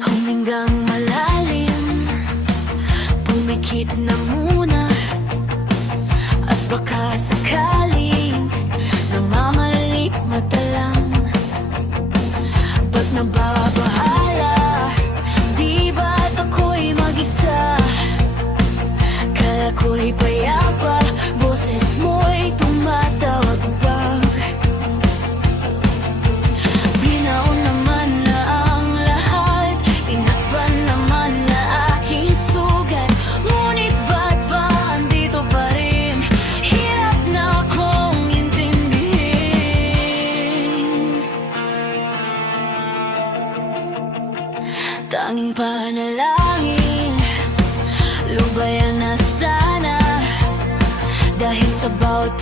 Huminggang malalim, pumikit na muna, at baka sakaling namamalik mata lang. Ba't nababahala? Di ba't ako'y mag-isa? Kala ko'y payapa, boses mo'y tumatawag-wag. Binaon naman na ang lahat, tinakpan naman na aking sugat. Ngunit ba't ba andito pa rin? Hirap na akong intindihin. Tanging panalangin, lubayan na sana, dahil sa bawat